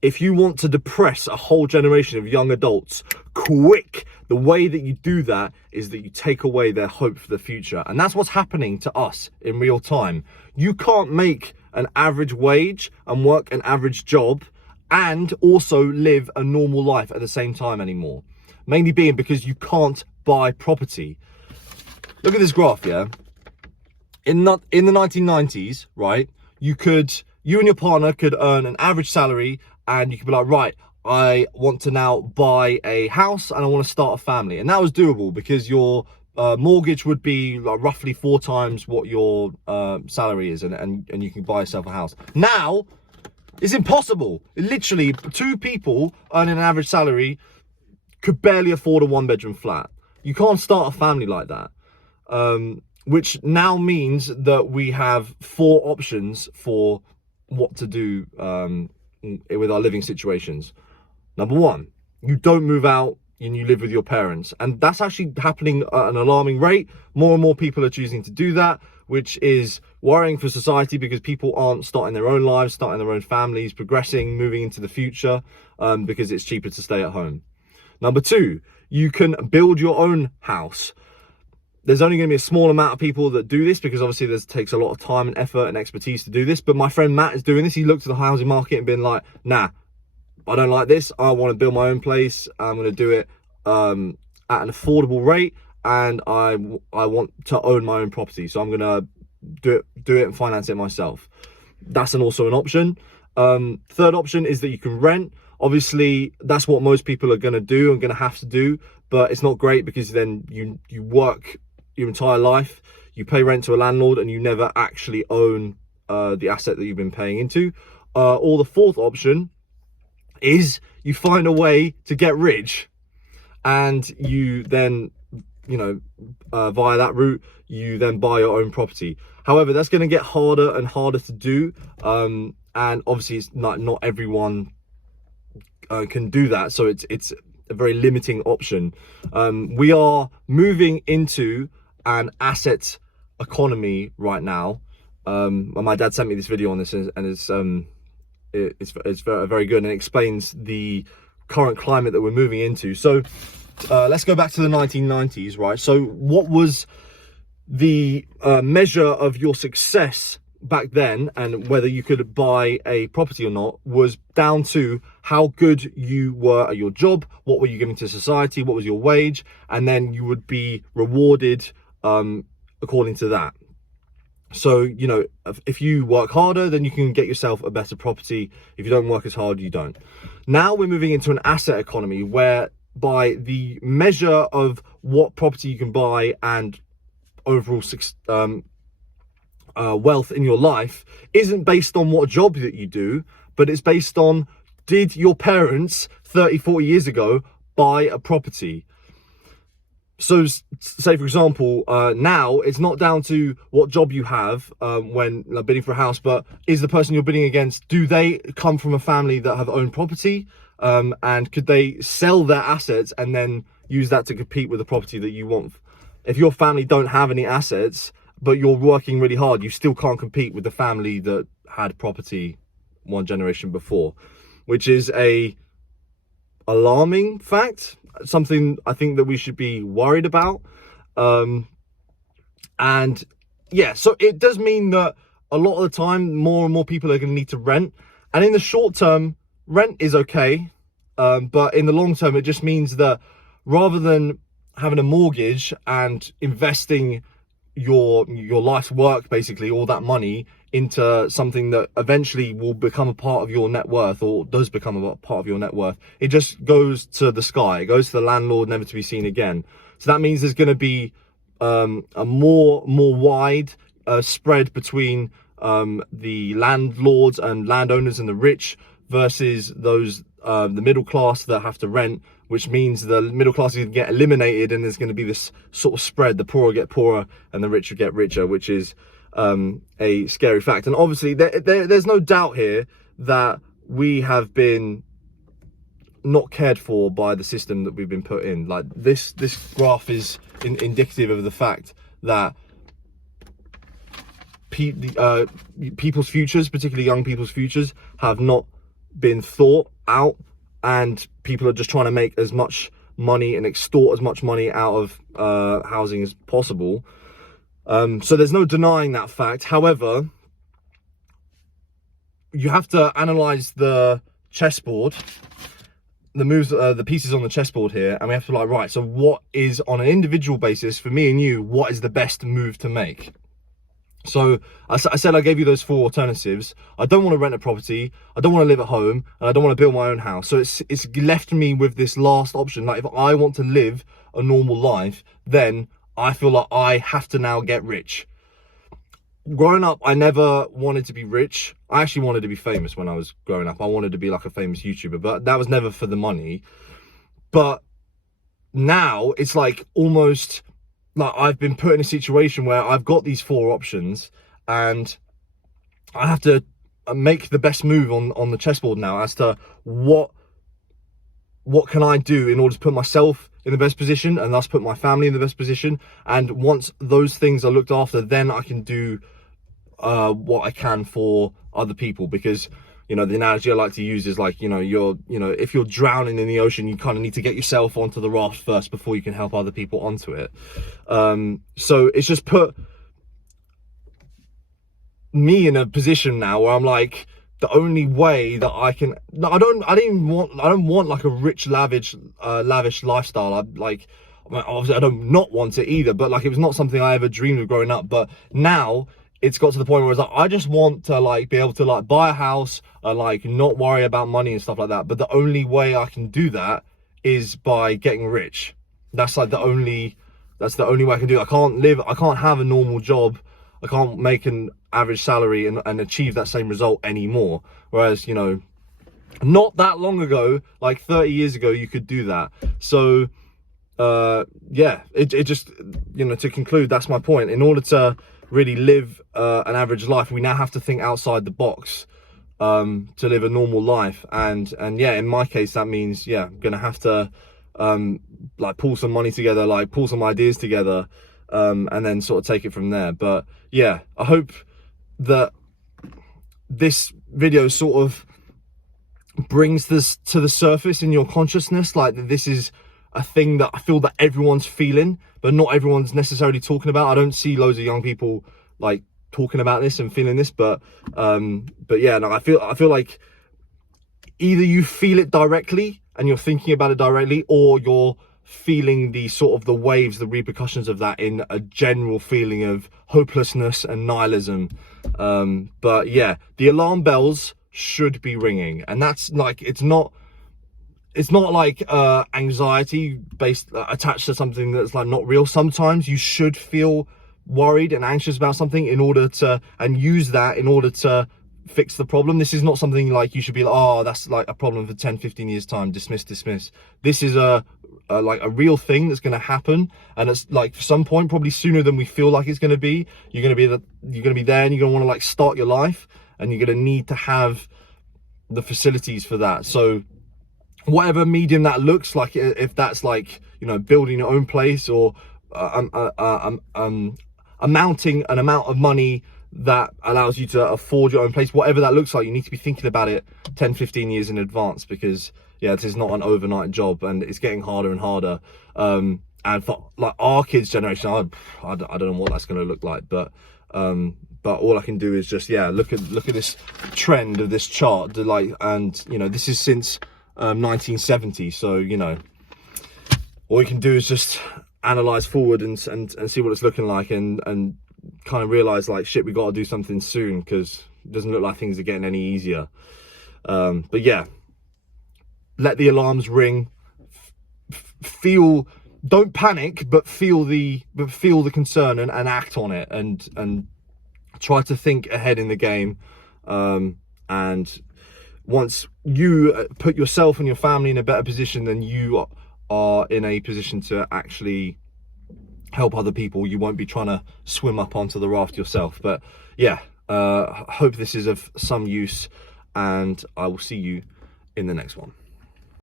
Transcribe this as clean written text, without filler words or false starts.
if you want to depress a whole generation of young adults quick, the way that you do that is that you take away their hope for the future. And that's what's happening to us in real time. You can't make an average wage and work an average job and also live a normal life at the same time anymore. Mainly being because you can't buy property. Look at this graph, yeah? In the 1990s, right, you and your partner could earn an average salary, and you could be like, right, I want to now buy a house and I want to start a family. And that was doable because your mortgage would be like roughly 4 times what your salary is, and you can buy yourself a house. Now, it's impossible. Literally, 2 people earning an average salary could barely afford a 1-bedroom flat. You can't start a family like that. Which now means that we have 4 options for what to do with our living situations. Number 1, you don't move out and you live with your parents. And that's actually happening at an alarming rate. More and more people are choosing to do that, which is worrying for society because people aren't starting their own lives, starting their own families, progressing, moving into the future, because it's cheaper to stay at home. Number 2, you can build your own house. There's only going to be a small amount of people that do this because obviously this takes a lot of time and effort and expertise to do this. But my friend Matt is doing this. He looked at the housing market and been like, nah, I don't like this. I want to build my own place. I'm going to do it at an affordable rate, and I want to own my own property. So I'm going to do it and finance it myself. That's also an option. Third option is that you can rent. Obviously, that's what most people are going to do and going to have to do, but it's not great because then you work your entire life, you pay rent to a landlord, and you never actually own the asset that you've been paying into. Or the fourth option is you find a way to get rich, and you then, via that route, you then buy your own property. However, that's going to get harder and harder to do, and obviously it's not everyone can do that, so it's a very limiting option. We are moving into an asset economy right now. My dad sent me this video on this, and it's very good, and it explains the current climate that we're moving into. So let's go back to the 1990s, right? So what was the measure of your success back then, and whether you could buy a property or not, was down to how good you were at your job, what were you giving to society, what was your wage, and then you would be rewarded according to that. So, if you work harder, then you can get yourself a better property. If you don't work as hard, you don't. Now we're moving into an asset economy whereby the measure of what property you can buy and overall wealth in your life isn't based on what job that you do, but it's based on, did your parents 30-40 years ago buy a property? So say for example, now it's not down to what job you have when bidding for a house, but is the person you're bidding against, do they come from a family that have owned property, and could they sell their assets and then use that to compete with the property that you want? If your family don't have any assets but you're working really hard, you still can't compete with the family that had property one generation before, which is a alarming fact, something I think that we should be worried about. And yeah, so it does mean that a lot of the time more and more people are going to need to rent, and in the short term rent is okay, but in the long term it just means that rather than having a mortgage and investing your life's work, basically all that money, into something that eventually will become a part of your net worth, or does become a part of your net worth, it just goes to the sky. It goes to the landlord, never to be seen again. So that means there's going to be a more wide spread between the landlords and landowners and the rich versus those the middle class that have to rent, which means the middle class is going to get eliminated, and there's going to be this sort of spread. The poor get poorer and the rich will get richer, which is a scary fact. And obviously there's no doubt here that we have been not cared for by the system that we've been put in. Like this graph is indicative of the fact that people's futures, particularly young people's futures, have not been thought out, and people are just trying to make as much money and extort as much money out of housing as possible. So there's no denying that fact. However, you have to analyze the chessboard, the moves, the pieces on the chessboard here, and we have to be like, right, so what is, on an individual basis, for me and you, what is the best move to make? So I said I gave you those 4 alternatives. I don't want to rent a property, I don't want to live at home, and I don't want to build my own house. So it's left me with this last option. Like, if I want to live a normal life, then I feel like I have to now get rich. Growing up, I never wanted to be rich. I actually wanted to be famous when I was growing up. I wanted to be like a famous YouTuber, but that was never for the money. But now it's like almost like I've been put in a situation where I've got these 4 options, and I have to make the best move on the chessboard now as to what can I do in order to put myself in the best position, and thus put my family in the best position. And once those things are looked after, then I can do what I can for other people. Because, you know, the analogy I like to use is like, if you're drowning in the ocean, you kind of need to get yourself onto the raft first before you can help other people onto it. So it's just put me in a position now where I'm like, the only way that I can, I don't want like a rich, lavish lifestyle. Obviously I don't not want it either, but like, it was not something I ever dreamed of growing up. But now it's got to the point where it's like, I just want to like be able to like buy a house and like not worry about money and stuff like that. But the only way I can do that is by getting rich. That's the only way I can do it. I can't have a normal job. I can't make an average salary and achieve that same result anymore. Whereas, you know, not that long ago, like 30 years ago, you could do that. So yeah, it just, you know, to conclude, that's my point. In order to really live an average life, we now have to think outside the box to live a normal life. And yeah, in my case, that means, yeah, I'm gonna have to like pull some money together, like pull some ideas together, and then sort of take it from there. But yeah, I hope that this video sort of brings this to the surface in your consciousness, like that this is a thing that I feel that everyone's feeling, but not everyone's necessarily talking about. I don't see loads of young people like talking about this and feeling this, but yeah, no, I feel like either you feel it directly and you're thinking about it directly, or you're feeling the sort of the waves, the repercussions of that in a general feeling of hopelessness and nihilism. But yeah, the alarm bells should be ringing, and that's like, it's not like anxiety based attached to something that's like not real. Sometimes you should feel worried and anxious about something in order to, and use that in order to fix the problem. This is not something like you should be like, oh, that's like a problem for 10-15 years time, dismiss. This is like a real thing that's going to happen, and it's like, for some point, probably sooner than we feel like it's going to be, you're going to be there, and you're going to want to like start your life, and you're going to need to have the facilities for that. So whatever medium that looks like, if that's like, you know, building your own place, or amounting an amount of money that allows you to afford your own place, whatever that looks like, you need to be thinking about it 10-15 years in advance, because yeah, this is not an overnight job, and it's getting harder and harder. And for like our kids' generation, I don't know what that's going to look like, but all I can do is just, yeah, look at this trend of this chart, like, and you know, this is since 1970. So, you know, all you can do is just analyze forward and see what it's looking like, and kind of realize like, shit, we got to do something soon, because it doesn't look like things are getting any easier. But yeah, let the alarms ring. Don't panic, but feel the concern and act on it, and try to think ahead in the game. And once you put yourself and your family in a better position, then you are in a position to actually help other people. You won't be trying to swim up onto the raft yourself. But yeah, hope this is of some use, and I will see you in the next one.